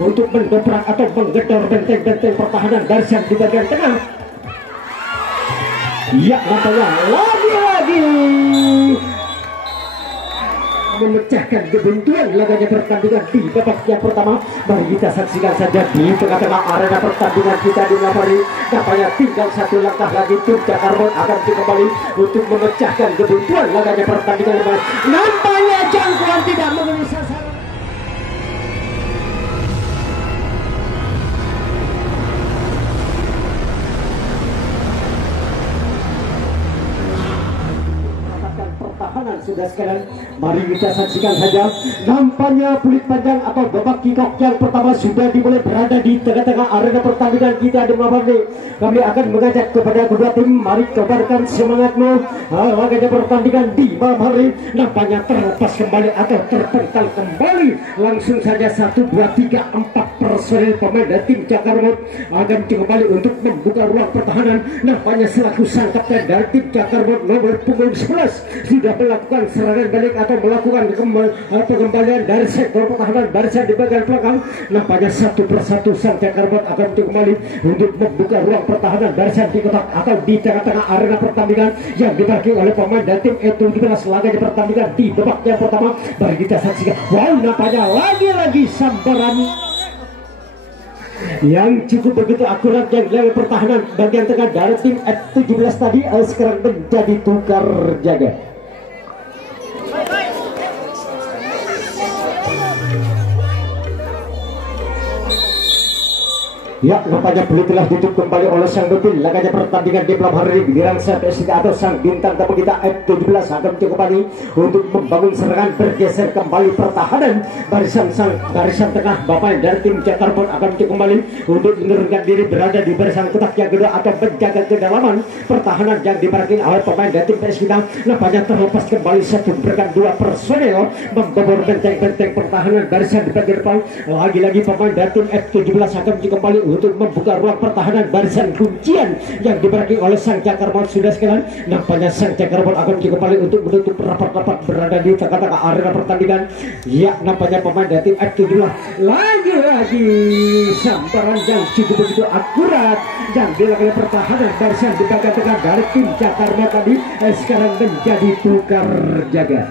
untuk mendobrak atau menggedor benteng-benteng pertahanan barisan di bagian tengah. Ya, nampaknya lagi-lagi memecahkan kebuntuan laganya pertandingan di babak yang pertama. Mari kita saksikan saja di tengah-tengah arena pertandingan kita di malam hari. Nampaknya tinggal satu langkah lagi tim Cakarbon akan kembali untuk memecahkan kebuntuan laganya pertandingan. Nampaknya jangkauan tidak mengenai sasaran. Pertahanan sudah sekalian, mari kita saksikan saja. Nampaknya peluit panjang atau babak kick-off yang pertama sudah dimulai berada di tengah-tengah arena pertandingan kita di malam hari. Kami akan mengajak kepada kedua tim, mari kabarkan semangatmu. Laganya pertandingan di malam hari nampaknya terlepas kembali atau terpental kembali. Langsung saja 1, 2, 3, 4 personil pemain dari tim Cakarbon akan kembali untuk membuka ruang pertahanan. Nampaknya selaku sang kapten dari tim Cakarbon nomor punggung 11 sudah melakukan serangan balik atau melakukan pengembalian dari sektor pertahanan barisan di bagian belakang. Nampaknya satu persatu sang Cakarbon akan kembali untuk membuka ruang pertahanan barisan di kotak atau di tengah-tengah arena pertandingan yang dibagi oleh pemain dari tim E17. Laganya pertandingan di babak yang pertama, mari kita saksikan. Wow, nampaknya lagi-lagi sambaran yang cukup begitu akurat yang level pertahanan bagian tengah dari tim F17 tadi sekarang menjadi tukar jaga. Ya, nampaknya peluit telah ditutup kembali oleh sang betul. Laganya pertandingan di malam hari ini dirang Persita atau sang bintang tamu kita F17 akan kembali untuk membangun serangan, bergeser kembali pertahanan barisan tengah Bapak dari tim Cakarbon akan kembali untuk menurunkan diri berada di barisan kotak yang kedua atau menjaga kedalaman pertahanan yang diparkir oleh pemain dari tim PS kita. Nampaknya terlepas kembali satu berkan dua personel membobor benteng-benteng pertahanan barisan di bagian depan. Lagi-lagi pemain dari tim F17 akan kembali untuk membuka ruang pertahanan barisan kuncian yang dibagi oleh sang Cakarbon sudah sekalian. Nampaknya sang Cakarbon akan kembali untuk menutup rapat-rapat berada di tengah-tengah arena pertandingan. Ya, nampaknya pemain dari tim F17 lagi-lagi sambaran yang cukup begitu akurat yang dilakukan pertahanan barisan di bagian tengah dari tim Cakarbon tadi sekarang menjadi tukar jaga.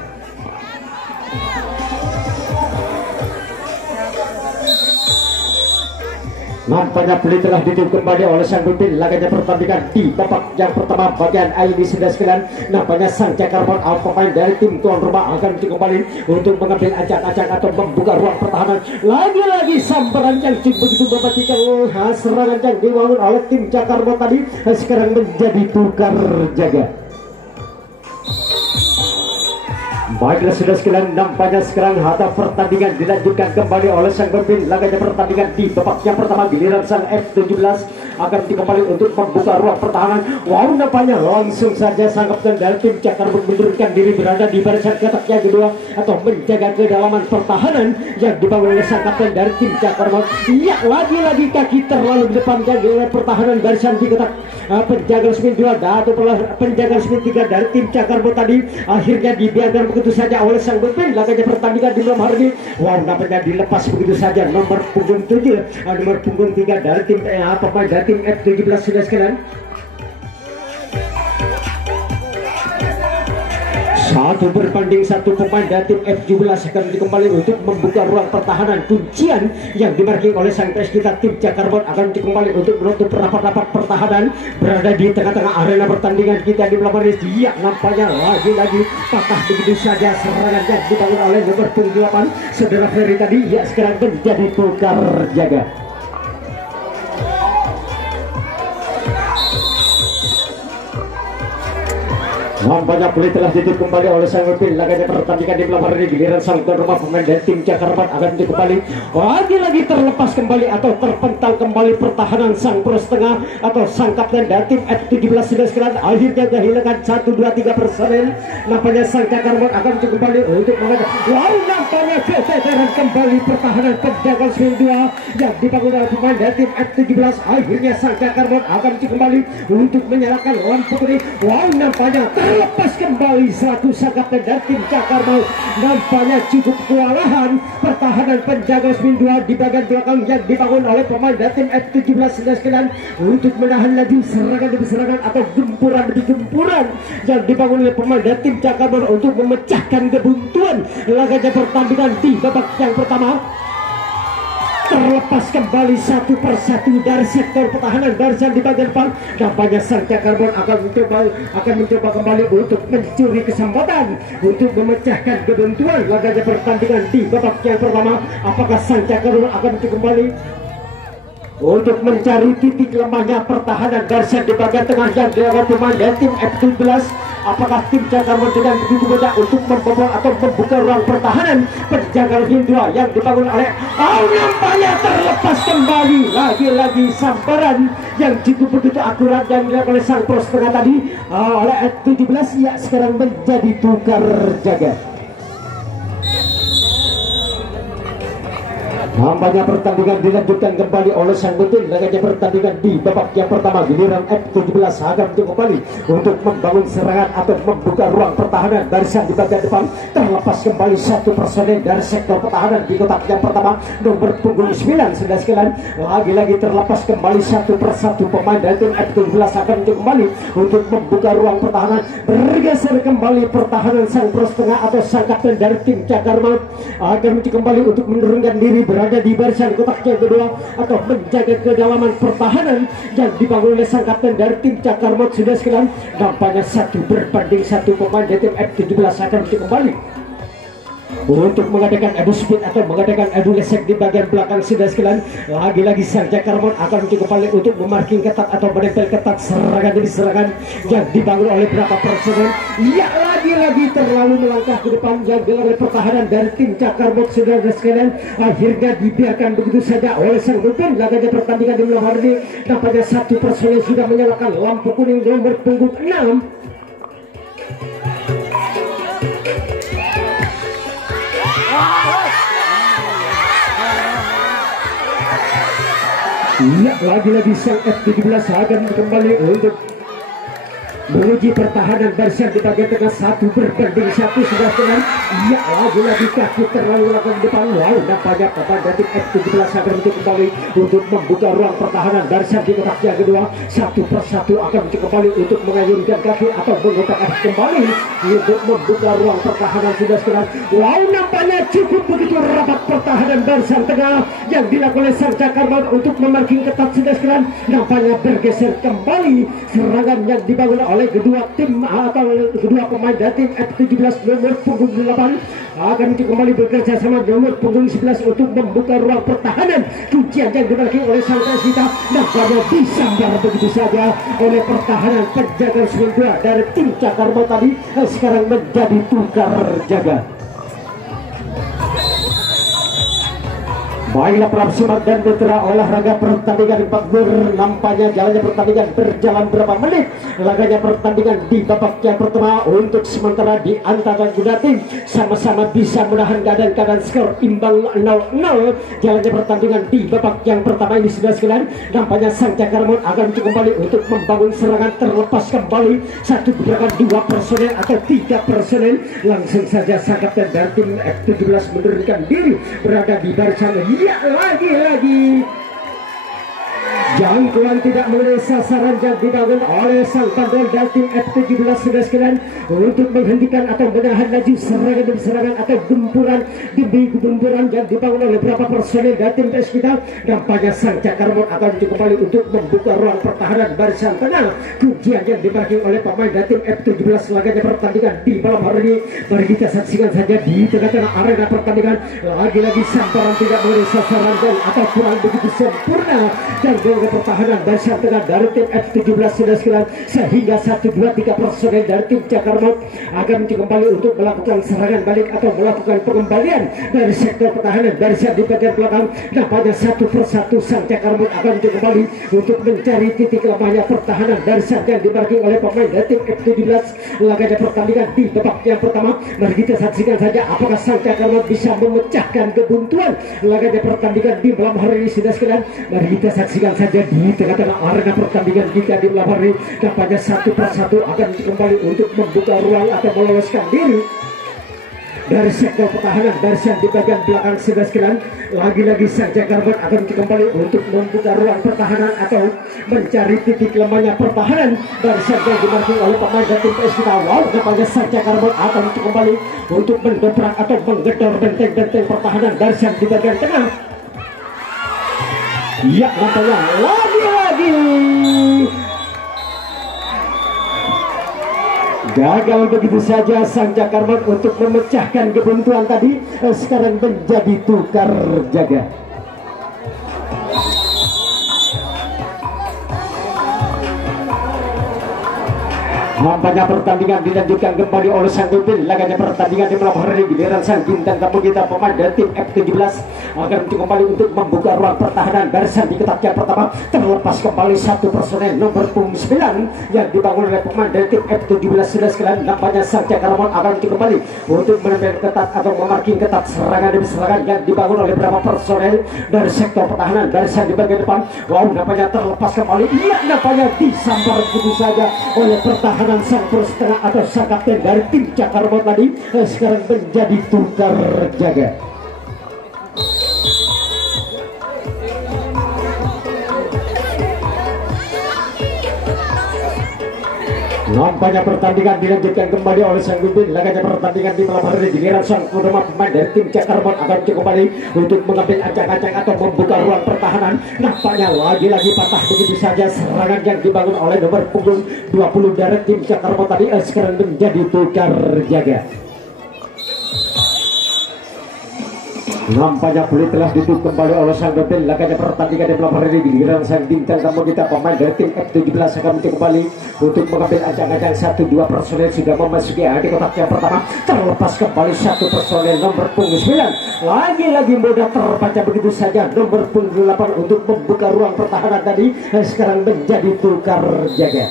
Nampaknya peluit telah ditutup kembali oleh sang pemimpin. Laganya pertandingan di babak yang pertama bagian A ini sudah sekalian. Nampaknya sang Cakarbon pemain dari tim tuan rumah akan kembali untuk mengambil acak-acak atau membuka ruang pertahanan. Lagi-lagi sambaran yang begitu mematikan serangan yang dibangun oleh tim Cakarbon tadi sekarang menjadi tukar jaga. Baiklah sudah sekalian, nampaknya sekarang hadap pertandingan dilanjutkan kembali oleh sang pemimpin. Laganya pertandingan di babak yang pertama giliran sang F17 akan kembali untuk membuka ruang pertahanan. Wow, nampaknya langsung saja sang kapten dari tim Cakarbon menurunkan diri berada di barisan kotak yang kedua atau menjaga kedalaman pertahanan yang dibangun oleh sang kapten dari tim Cakarbon. Ya, lagi-lagi kaki terlalu di depan oleh pertahanan barisan di kotak penjaga spin 2 atau penjaga spin 3 dari tim Cakarbon tadi akhirnya dibiarkan begitu saja oleh sang pemimpin. Laganya pertandingan di malam hari ini, wow, nampaknya dilepas begitu saja nomor punggung 7 nomor punggung 3 dari tim pemain dari tim F17 sudah sekalian. Satu berbanding satu pemain dari tim F17 akan kembali untuk membuka ruang pertahanan kuncian yang dimarking oleh sang pes kita tim Cakarbon akan kembali untuk menutup rapat-rapat pertahanan berada di tengah-tengah arena pertandingan kita di malam hari ini. Ya, nampaknya lagi-lagi patah begitu saja serangan yang dibangun oleh nomor punggung 8 saudara Ferry tadi. Ya, sekarang menjadi tukar jaga. Nampaknya peluit telah ditutup kembali oleh sang pemimpin. Laganya pertandingan di malam hari ini giliran sang tuan rumah pemain dari tim Cakarbon akan kembali lagi-lagi terlepas kembali atau terpental kembali pertahanan sang poros tengah atau sang kapten dari tim F17 sudah sekalian. Akhirnya kehilangan 1, 2, 3 personel. Nampaknya sang Cakarbon akan kembali untuk mengajak. Wow, nampaknya keteteran kembali pertahanan penjaga spin 2 yang dibangun oleh pemain dari tim F17. Akhirnya sang Cakarbon akan kembali untuk menyalakan lampu kuning. Wow, nampaknya terlepas kembali satu sang kapten dan tim Cakar Maut. Nampaknya cukup kewalahan pertahanan penjaga 92 di bagian belakang yang dibangun oleh pemain dari tim F17 sekalian untuk menahan laju serangan demi serangan atau gempuran demi gempuran yang dibangun oleh pemain dari tim Cakar Maut untuk memecahkan kebuntuan laganya pertandingan di babak yang pertama. Terlepas kembali satu persatu dari sektor pertahanan barisan di bagian depan. Nampaknya sang Cakar Maut akan mencoba kembali untuk mencuri kesempatan untuk memecahkan kebuntuan laganya pertandingan di babak yang pertama. Apakah sang Cakar Maut akan kembali untuk mencari titik lemahnya pertahanan barisan di bagian tengah yang dilakukan pemain dari tim F17? Apakah tim Cakar Maut dengan begitu mudah untuk membobol atau membuka ruang pertahanan penjaga Hindua yang dibangun oleh nampaknya terlepas kembali lagi-lagi sambaran yang cukup begitu akurat yang dilakukan oleh sang pros tengah tadi oleh F17 ya sekarang menjadi tukar jaga. Nampaknya pertandingan dilanjutkan kembali oleh sang betul laganya pertandingan di babak yang pertama. Giliran F17 akan kembali untuk membangun serangan atau membuka ruang pertahanan barisan di bagian depan. Terlepas kembali satu personel dari sektor pertahanan di kotak yang pertama nomor punggung 9 sudah sekalian. Lagi-lagi terlepas kembali satu persatu pemain dari tim F17 akan kembali untuk membuka ruang pertahanan. Bergeser kembali pertahanan sang pros tengah atau sang kapten dari tim Cakar Maut akan kembali untuk menurunkan diri berada di barisan kotak yang kedua atau menjaga kedalaman pertahanan yang dibangun oleh sang kapten dari tim Cakar Maut sudah sekalian. Nampaknya satu berbanding satu pemain dari tim F17 akan kembali untuk mengadakan adu speed atau mengadakan adu lesek di bagian belakang sudah sekalian. Lagi-lagi sang Cakar Maut akan kembali untuk memarking ketat atau menempel ketat serangan demi serangan yang dibangun oleh beberapa personel. Ya, lagi-lagi terlalu melangkah ke depan yang dilakukan pertahanan dari tim Cakar Maut sudah sekalian. Akhirnya dibiarkan begitu saja oleh sang pemimpin laganya pertandingan di malam hari ini. Nampaknya satu personel sudah menyalakan lampu kuning nomor punggung 6. Ya, lagi-lagi sang F17 akan kembali untuk menguji pertahanan barisan di bagian tengah satu berbanding satu sudah tenang. Ya, lagi-lagi kaki terlalu belakang depan. Wow, nampaknya pemain dari F17 akan kembali untuk membuka ruang pertahanan barisan di kotak yang kedua. Satu persatu akan kembali untuk mengayunkan kaki atau mengotak kembali untuk membuka ruang pertahanan sudah tenang. Wow, nampaknya cukup begitu rapat pertahanan barisan tengah yang dilakukan oleh sang Cakar Maut untuk memarking ketat sudah tenang. Nampaknya bergeser kembali serangan yang dibangun oleh kedua tim atau kedua pemain dari tim F17 nomor punggung 8 akan kembali bekerja sama nomor punggung 11 untuk membuka ruang pertahanan. Kuncian yang dimiliki oleh sang Persita nampaknya disambar begitu saja oleh pertahanan penjaga 92 dari tim Cakar Maut tadi sekarang menjadi tukar jaga. Baiklah para simak dan mitra olahraga pertandingan 4 nampaknya jalannya pertandingan berjalan berapa menit laganya pertandingan di babak yang pertama. Untuk sementara di antara kedua tim sama-sama bisa menahan keadaan skor imbang 0-0 jalannya pertandingan di babak yang pertama ini sudah sekalian. Nampaknya sang Cakar Maut akan kembali untuk membangun serangan terlepas kembali satu gerakan 2 personel atau 3 personel. Langsung saja sang kapten dari tim F17 menurunkan diri berada di barisan. Ya, lagi-lagi jangkauan tidak mengenai sasaran yang dibangun oleh sang bandol dari tim F17 sudah sekalian untuk menghentikan atau menahan laju serangan demi serangan atau gempuran demi gempuran yang dibangun oleh beberapa personel dari tim kita. Nampaknya sang Cakar Maut akan kembali untuk membuka ruang pertahanan barisan tengah. Kuncian yang dimarking oleh pemain dari tim F17 laganya pertandingan di malam hari ini. Mari kita saksikan saja di tengah-tengah arena pertandingan. Lagi-lagi sambaran tidak mengenai sasaran dan atau kurang begitu sempurna dan pertahanan barisan tengah dari tim F17 sudah sekalian, sehingga 1, 2, 3 personel dari tim Cakar Maut akan kembali untuk melakukan serangan balik atau melakukan pengembalian dari sektor pertahanan barisan di bagian belakang. Nampaknya satu persatu sang Cakar Maut akan kembali untuk mencari titik lemahnya pertahanan barisan yang dimarking oleh pemain dari tim F17 laganya pertandingan di babak yang pertama. Mari kita saksikan saja apakah sang Cakar Maut bisa memecahkan kebuntuan laganya pertandingan di malam hari ini sudah sekalian. Mari kita saksikan saja di tengah-tengah arena pertandingan kita di malam hari. Nampaknya satu persatu akan kembali untuk membuka ruang atau meloloskan diri dari sektor pertahanan. Dari di bagian belakang sebelah kanan lagi-lagi saja Karbon akan kembali untuk membuka ruang pertahanan atau mencari titik lemahnya pertahanan. Dari sektor dimarking oleh pemain dari tim PS kita. Wow, nampaknya saja Karbon akan kembali untuk mendobrak atau menggedor benteng-benteng pertahanan dari di bagian tengah. Ya, nampaknya lagi-lagi gagal begitu saja sang Cakarmat untuk memecahkan kebuntuan tadi. Sekarang menjadi tukar jaga. Nampaknya pertandingan dilanjutkan kembali oleh sang pemimpin. Laganya pertandingan di malam hari giliran sang bintang tamu kita pemain dari tim F17 akan kembali untuk membuka ruang pertahanan. Barisan di ketak yang pertama terlepas kembali satu personel nomor 9 yang dibangun oleh pemain dari tim F17 sudah sekalian. Nampaknya sang Cakarmon akan kembali untuk menempel ketat atau memarking ketat serangan demi serangan yang dibangun oleh beberapa personel dari sektor pertahanan. Barisan di bagian depan, wow, nampaknya terlepas kembali. Iya, nampaknya disambar begitu saja oleh pertahanan sang setengah atau sang kapten dari tim Cakarmon tadi. Sekarang menjadi tukar jaga. Nampaknya pertandingan dilanjutkan kembali oleh sang pemimpin. Laganya pertandingan di malam hari giliran sang penerima pemain dari tim Cakarmon akan kembali untuk mengambil ancang-ancang atau membuka ruang pertahanan. Nampaknya lagi-lagi patah begitu saja serangan yang dibangun oleh nomor punggung 20 dari tim Cakarmon tadi. Sekarang menjadi tukar jaga. Nampaknya peluit telah ditutup kembali oleh sang pemimpin. Laganya pertandingan di malam hari ini giliran sang bintang tamu kita pemain dari tim F17 akan kembali untuk mengambil ancang-ancang. 1-2 personel sudah memasuki di kotak yang pertama. Terlepas kembali satu personel nomor punggung 9. Lagi-lagi mudah terbaca begitu saja nomor punggung 8 untuk membuka ruang pertahanan tadi. Sekarang menjadi tukar jaga.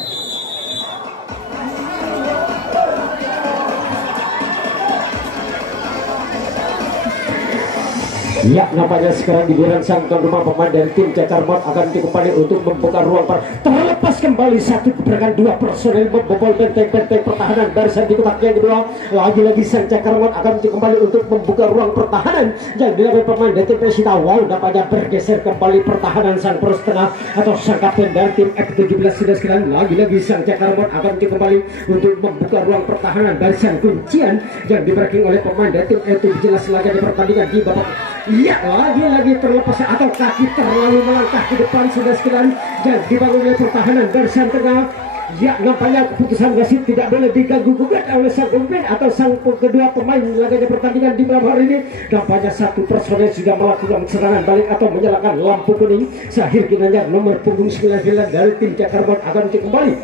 Ya, nampaknya sekarang giliran sang tuan rumah pemain dari tim Cakarmon akan kembali untuk membuka ruang terlepas kembali satu gebrakan dua personel membobol benteng-benteng pertahanan. Barisan di kotak yang kedua lagi-lagi sang Cakarmon akan kembali untuk membuka ruang pertahanan yang dilakukan pemain dari tim Pesita. Wow, nampaknya bergeser kembali pertahanan sang poros tengah atau sang kapten dari tim F17 sudah sekalian. Lagi-lagi sang Cakarmon akan kembali untuk membuka ruang pertahanan. Barisan kuncian yang dibreaking oleh pemain dari tim F17 laga di pertandingan di babak. Iya, lagi-lagi terlepas atau kaki terlalu melangkah ke depan sudah sekalian dan dibangun oleh pertahanan barisan tengah. Ya, nampaknya keputusan wasit tidak boleh diganggu gugat oleh sang pemimpin atau sang kedua pemain laganya pertandingan di malam hari ini. Nampaknya satu personel sudah melakukan serangan balik atau menyalakan lampu kuning. Sahir Ginanjar nomor punggung 99 dari tim Cakarmon akan kembali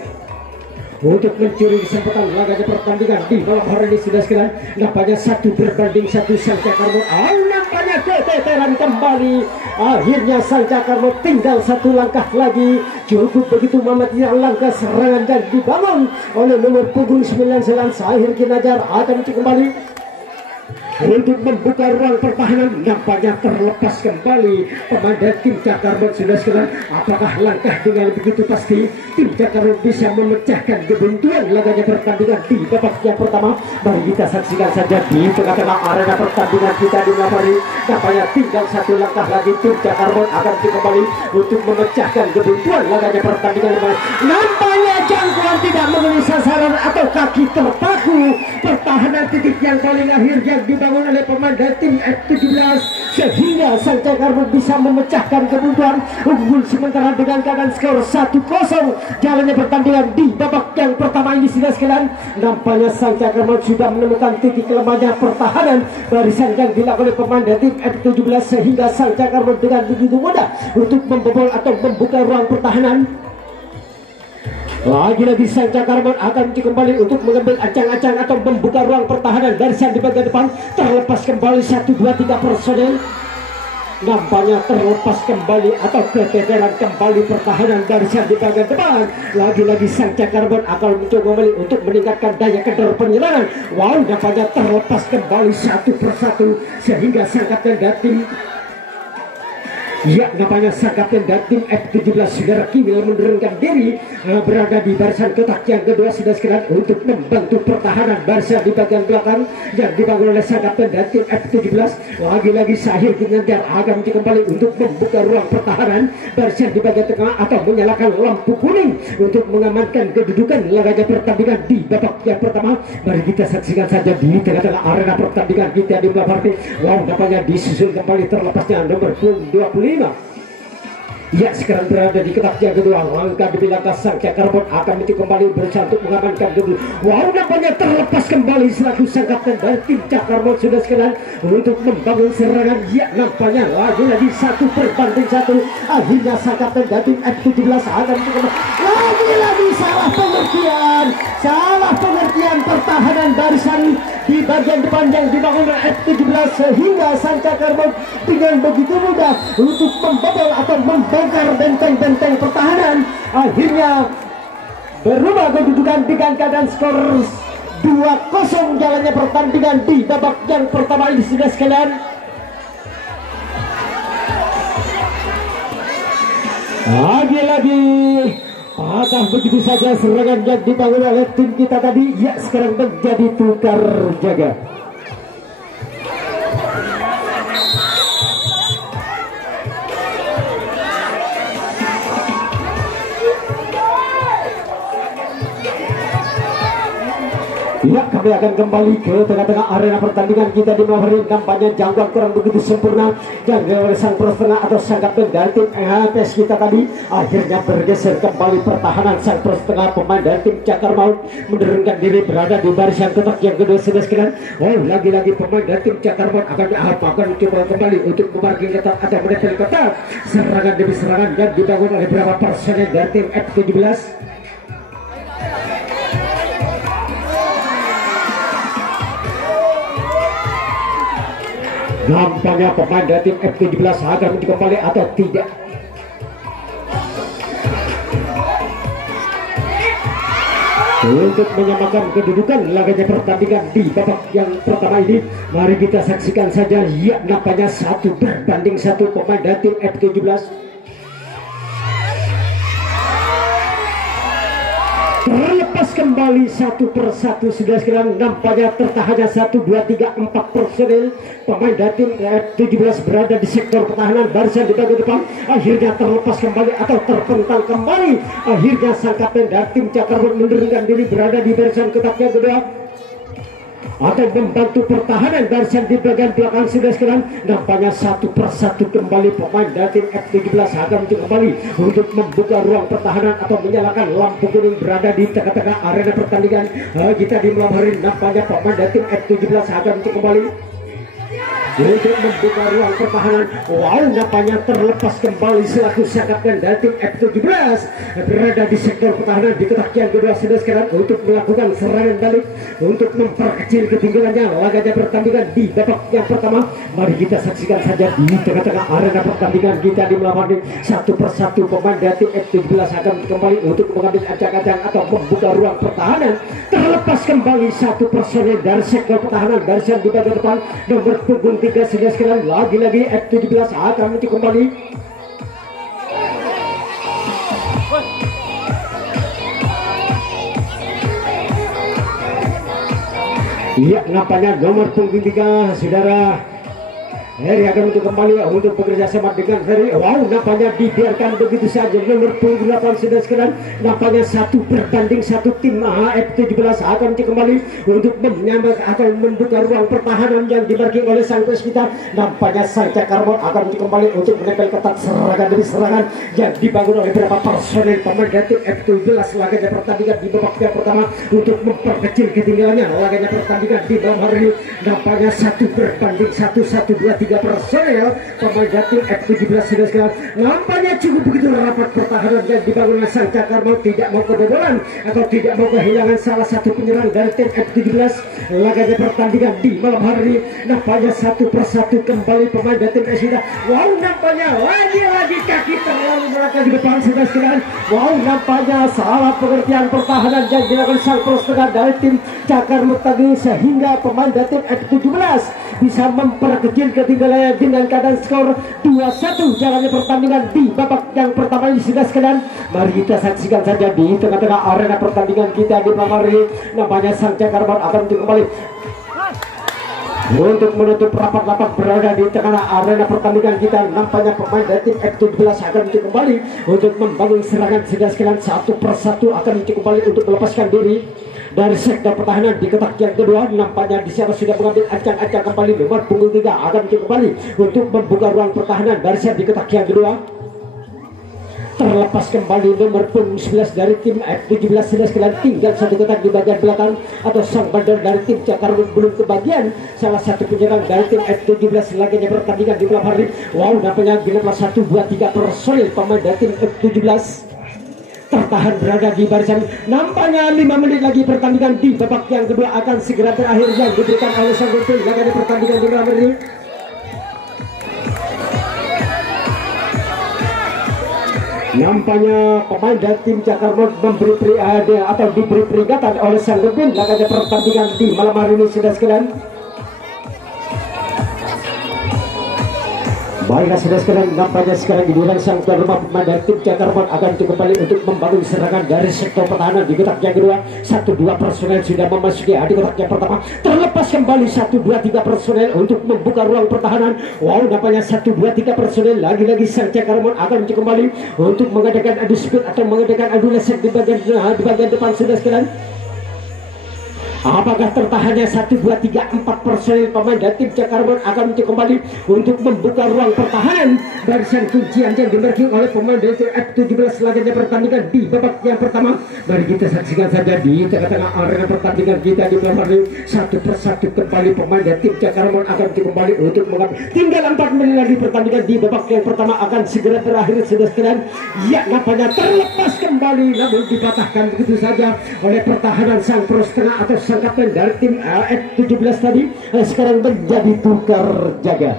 untuk mencuri kesempatan laganya pertandingan di malam hari ini sudah sekalian. Nampaknya 1 berbanding 1 sang Cakarmon. Nampaknya keteteran kembali. Akhirnya sang Cakarmon tinggal 1 langkah lagi. Cukup begitu mematihkan langkah serangan dan dibangun oleh nomor punggung 99 Sahir Ginanjar akan kembali untuk membuka ruang pertahanan. Nampaknya terlepas kembali pemain dari tim Cakarmon sudah sekalian. Apakah langkah dengan begitu pasti tim Cakarmon bisa memecahkan kebuntuan laganya pertandingan di babak yang pertama? Mari kita saksikan saja di tengah-tengah arena pertandingan kita di malam hari. Nampaknya tinggal 1 langkah lagi tim Cakarmon akan kembali untuk memecahkan kebuntuan laganya pertandingan. Nampaknya jangkauan tidak mengenai sasaran atau kaki terpaku. Pertahanan titik yang paling akhir yang dibangun oleh pemain dari tim F17 sehingga sang Cakarmon bisa memecahkan kebuntuan. Unggul sementara dengan keadaan skor 1-0 jalannya pertandingan di babak yang pertama ini sudah sekalian. Nampaknya sang Cakarmon sudah menemukan titik lemahnya pertahanan barisan yang dilakukan oleh pemain dari tim F17 sehingga sang Cakarmon dengan begitu mudah untuk membobol atau membuka ruang pertahanan. Lagi-lagi sang Cakarmon akan kembali untuk mengambil ancang-ancang atau membuka ruang pertahanan. Barisan di bagian depan terlepas kembali 1, 2, 3 personel. Nampaknya terlepas kembali atau keteteran kembali pertahanan barisan di bagian depan. Lagi-lagi sang Cakarmon akan mencoba kembali untuk meningkatkan daya kendor penyerangan. Wow, nampaknya terlepas kembali 1 persatu sehingga sang kapten dari tim Ya, nampaknya sang kapten dan tim F17 Saudara Kimil menurunkan diri berada di barisan kotak yang kedua sudah sekalian untuk membantu pertahanan barisan di bagian belakang yang dibangun oleh sang kapten dan tim F17. Lagi-lagi Sahir Ginanjar akan kembali untuk membuka ruang pertahanan barisan di bagian tengah atau menyalakan lampu kuning untuk mengamankan kedudukan laga pertandingan di babak yang pertama. Mari kita saksikan saja di tengah-tengah arena pertandingan kita di Melaparti. Wow, nampaknya disusul kembali terlepasnya nomor 25. Ya, sekarang berada di kotak yang kedua. Langkah demi langkah sang Cakarbon akan itu kembali berusaha untuk mengamankan dulu. Wow, nampaknya terlepas kembali selaku sang kapten dan tim Cakarbon sudah sekalian untuk membangun serangan. Ya, nampaknya lagi-lagi 1/1. Akhirnya sang kapten dan tim F17 akan itu kembali. Lagi-lagi salah pengertian pertahanan barisan di bagian depan yang dibangun oleh F17 sehingga sang Cakarbon dengan begitu mudah untuk membobol atau membongkar benteng-benteng pertahanan. Akhirnya berubah kedudukan dengan keadaan skor 2-0 jalannya pertandingan di babak yang pertama ini sudah sekalian. Lagi-lagi apakah begitu saja serangan yang dibangun oleh tim kita tadi? Ya, sekarang menjadi tukar jaga. Ya, kami akan kembali ke tengah-tengah arena pertandingan kita di Melaparti. Kampanye jangkauan kurang begitu sempurna yang oleh sang pros tengah atau sang kapten dari tim EHPS kita tadi akhirnya bergeser kembali pertahanan sang pros tengah pemain dari tim Cakarbon menurunkan diri berada di barisan kotak yang kedua sudah sekalian. Oh, lagi-lagi pemain dari tim Cakarbon akan coba kembali untuk memarking ketat atau menempel ketat serangan demi serangan yang dibangun oleh beberapa personel dari tim F17. Nampaknya pemain dari tim F17 akan kembali atau tidak. Untuk menyamakan kedudukan laganya pertandingan di babak yang pertama ini, mari kita saksikan saja. Ya, nampaknya 1/1 pemain dari tim F17 terlepas kembali 1/1 sudah sekalian. Nampaknya tertahannya 1, 2, 3, 4 personil pemain dari tim F17 berada di sektor pertahanan barisan di bagian depan. Akhirnya terlepas kembali atau terpental kembali. Akhirnya sang kapten dari tim Cakarbon menurunkan diri berada di barisan kotak yang kedua atau membantu pertahanan barisan di bagian belakang sudah sekalian. Nampaknya 1/1 kembali pemain dari tim F17 akan kembali untuk membuka ruang pertahanan atau menyalakan lampu kuning berada di tengah-tengah arena pertandingan kita di malam hari. Nampaknya pemain dari tim F17 akan kembali untuk membuka ruang pertahanan. Wow, nampaknya terlepas kembali selaku sang kapten dari tim F17 berada di sektor pertahanan di kotak yang kedua sudah sekarang untuk melakukan serangan balik untuk memperkecil ketinggalannya laganya pertandingan di babak yang pertama. Mari kita saksikan saja di tengah-tengah arena pertandingan kita di Melaparti. 1/1 pemain dari tim F17 akan kembali untuk mengambil acak-acak atau membuka ruang pertahanan. Terlepas kembali 1 personel dari sektor pertahanan barisan di bagian depan nomor punggung 3 sudah sekalian. Lagi-lagi F17 akan kembali ya, nampaknya nomor punggung 3 saudara Heri akan untuk kembali untuk bekerja sama dengan Ferry. Wow, nampaknya dibiarkan begitu saja. Nomor punggung 8 sudah sekalian. Nampaknya 1/1 tim F17 akan kembali untuk menyambat atau membuka ruang pertahanan yang dimarking oleh sang pes kita. Nampaknya sang Cakarbon akan kembali untuk menempel ketat serangan demi serangan yang dibangun oleh beberapa personel pemain dari tim F17 laganya pertandingan di babak yang pertama untuk memperkecil ketinggalannya laganya pertandingan di malam hari ini. Nampaknya 1/1, 1, 2, 3 personel pemain dari tim F17 sudah sekalian. Nampaknya cukup begitu rapat pertahanan yang dibangun oleh sang Cakarbon, tidak mau kebobolan atau tidak mau kehilangan salah satu penyerang dari tim F17 laganya pertandingan di malam hari ini. Nampaknya 1/1 kembali pemain dari tim F17. Wow, nampaknya lagi-lagi kaki terlalu melangkah di depan sudah sekalian. Wow, nampaknya salah pengertian pertahanan yang dilakukan sang pros tengah dari tim Cakarbon tadi sehingga pemain dari tim F17 bisa memperkecil ketinggalan dengan keadaan skor 2-1. Jalannya pertandingan di babak yang pertama ini sudah sekalian. Mari kita saksikan saja di tengah-tengah arena pertandingan kita di malam hari. Namanya Sang Cakarman akan kembali untuk menutup rapat-rapat berada di tengah arena pertandingan kita. Nampaknya pemain dari tim F17 akan kembali untuk membangun serangan sudah sekalian. Satu persatu akan kembali untuk melepaskan diri dari sektor pertahanan di kotak yang kedua. Nampaknya di sana sudah mengambil ancang-ancang kembali. Nomor punggung 3 akan kembali untuk membuka ruang pertahanan dari di kotak yang kedua. Terlepas kembali nomor punggung 11 dari tim F17 sudah sekalian. Tinggal satu kotak di bagian belakang atau sang bandar dari tim Cakarman belum kebagian. Salah satu penyerang dari tim F17 lagi pertandingan di malam hari. Wow, nampaknya genaplah 1, 2, 3 personil pemain dari tim F17 tertahan berada di barisan. Nampaknya 5 menit lagi pertandingan di babak yang kedua akan segera berakhir yang diberikan oleh sang tim lagi pertandingan di malam hari. Nampaknya pemain dari tim Cakarman diberi peringatan oleh sang pemimpin laganya pertandingan di malam hari ini sudah sekalian. Baiklah sudah sekalian, nampaknya sekarang giliran sang tuan rumah pemain dari tim Cakarman akan kembali untuk membangun serangan dari sektor pertahanan di kotak yang kedua. 1-2 personel sudah memasuki di kotak yang pertama. Terlepas kembali 1-2-3 personel untuk membuka ruang pertahanan. Wow, nampaknya 1-2-3 personel lagi-lagi sang Cakarman akan kembali untuk mengadakan adu speed atau mengadakan adu lesek di bagian depan sudah sekalian. Apakah tertahannya 1-2-3-4 personil pemain dari tim Cakarman akan kembali untuk membuka ruang pertahanan. Barisan kuncian yang dimiliki oleh pemain dari tim F17 laganya pertandingan di babak yang pertama. Mari kita saksikan saja di tengah-tengah arena pertandingan kita di malam hari. Satu persatu kembali pemain dari tim Cakarman akan kembali untuk mengambil. Tinggal 4 menit lagi pertandingan di babak yang pertama akan segera berakhir sudah sekalian. Ya, nampaknya terlepas kembali namun dipatahkan begitu saja oleh pertahanan sang pro setengah atau kapten dari tim F17 tadi. Sekarang menjadi tukar jaga.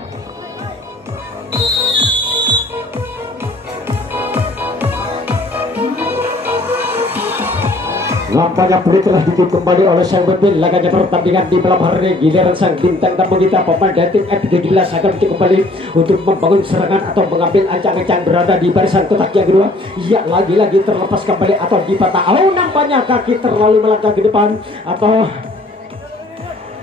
Nampaknya peluit telah ditutup kembali oleh sang pemimpin laganya pertandingan di malam hari ini. Giliran sang bintang tamu kita pemain dari tim F17 akan kembali untuk membangun serangan atau mengambil ancang-ancang berada di barisan kotak yang kedua. Ya, lagi-lagi terlepas kembali atau dipatah. Oh, nampaknya kaki terlalu melangkah ke depan atau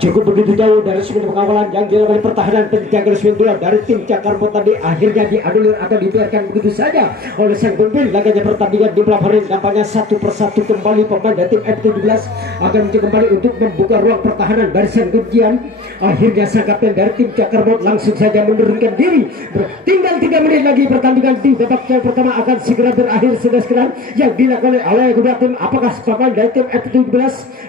cukup begitu jauh dari semen pengawalan yang dilakukan pertahanan penjaga semen bola dari tim Cakarman tadi. Akhirnya dianulir atau dibiarkan begitu saja oleh sang pemimpin laganya pertandingan di malam hari. Nampaknya satu persatu kembali pemain dari tim F17 akan kembali untuk membuka ruang pertahanan barisan kuncian. Akhirnya sang kapten dari tim Cakarman langsung saja menurunkan diri. Tinggal 3 menit lagi pertandingan di babak yang pertama akan segera berakhir sudah sekalian. Yang dilakukan oleh kedua tim, apakah pemain dari tim F17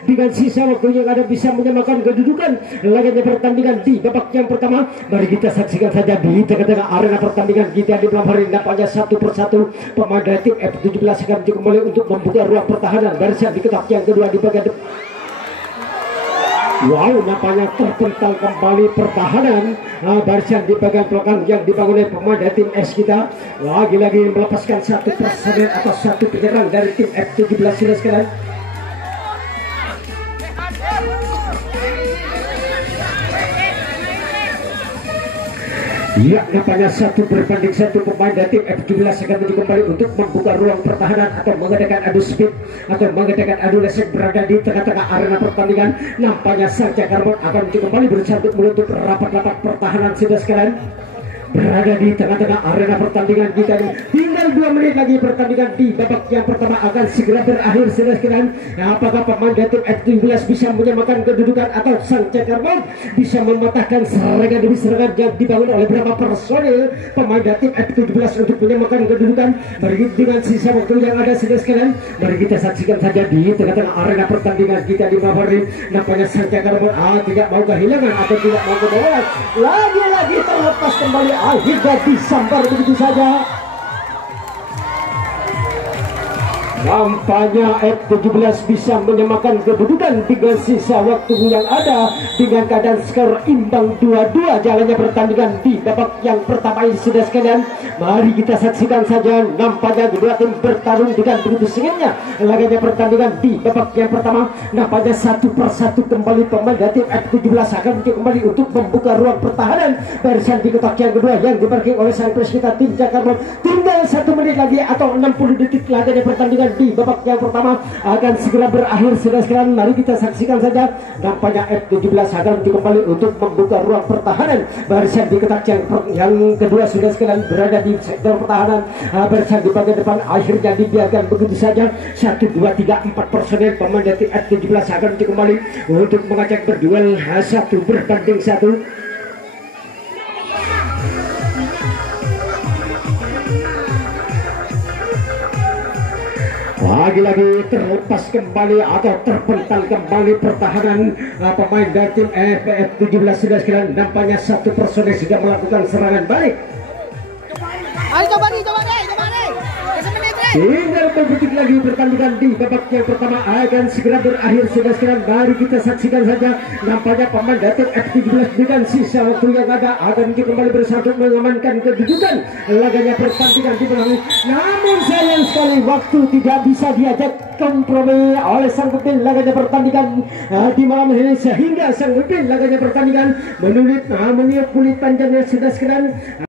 dengan sisa waktu yang ada bisa menyamakan kedudukan laganya pertandingan di babak yang pertama? Mari kita saksikan saja di tengah-tengah arena pertandingan kita di malam hari. Nampaknya satu persatu pemain dari tim F17 akan kembali untuk membuka ruang pertahanan barisan di kotak yang kedua di bagian depan. Wow, nampaknya terpental kembali pertahanan barisan di bagian belakang yang dibangun oleh pemain dari tim S kita. Lagi-lagi melepaskan satu personel atau satu penyerang dari tim F17 sudah sekalian. Ya, nampaknya 1 berbanding 1 pemain dari tim F17 akan kembali untuk membuka ruang pertahanan atau mengadakan adu speed atau mengadakan adu lesek berada di tengah-tengah arena pertandingan. Nampaknya sang Cakarman akan kembali berusaha untuk menutup rapat-rapat pertahanan sudah sekalian. Berada di tengah-tengah arena pertandingan kita ini. Tinggal 2 menit lagi pertandingan di babak yang pertama akan segera berakhir sudah sekalian. Apakah pemain dari tim F17 bisa menyamakan kedudukan atau sang Cakarman bisa mematahkan serangan demi serangan yang dibangun oleh beberapa personil pemain dari tim F17 untuk menyamakan kedudukan? Mari dengan sisa waktu yang ada sudah sekalian, mari kita saksikan saja di tengah-tengah arena pertandingan kita di malam hari. Nampaknya sang Cakarman tidak mau kehilangan atau tidak mau kebobolan. Lagi-lagi terlepas kembali. Akhirnya disambar begitu saja. Nampaknya F17 bisa menyamakan kedudukan dengan sisa waktu yang ada dengan keadaan skor imbang 2-2 jalannya pertandingan di babak yang pertama ini sudah sekalian. Mari kita saksikan saja nampaknya kedua tim bertarung dengan begitu sengitnya laganya pertandingan di babak yang pertama. Nampaknya satu persatu kembali pemain dari tim F17 akan kembali untuk membuka ruang pertahanan barisan di kotak yang kedua yang diparkir oleh sang peserta tim Jakarta. Tinggal 1 menit lagi atau 60 detik laganya pertandingan di babak yang pertama akan segera berakhir. Sudah sekarang mari kita saksikan saja nampaknya F17 akan kembali untuk membuka ruang pertahanan barisan di kotak yang kedua sudah sekalian berada di sektor pertahanan barisan di bagian depan akhirnya dibiarkan begitu saja. 1, 2, 3, 4 personel pemain dari F17 akan kembali untuk mengajak berduel 1 berbanding 1. Lagi-lagi terlepas kembali atau terpental kembali pertahanan pemain dari tim F17 sudah sekalian. Nampaknya 1 personel sudah melakukan serangan balik. Ayo coba nih. Tinggal berdetik lagi pertandingan di babak yang pertama akan segera berakhir. Sudah sekalian mari kita saksikan saja nampaknya pemain dari tim F17 dengan sisa waktu yang ada akan kembali bersatu mengamankan kedudukan laganya pertandingan di belakang. Namun sayang sekali waktu tidak bisa diajak kompromi oleh sang pemimpin laganya pertandingan di malam ini sehingga sang pemimpin laganya pertandingan meniup kulit panjangnya. Sudah sekalian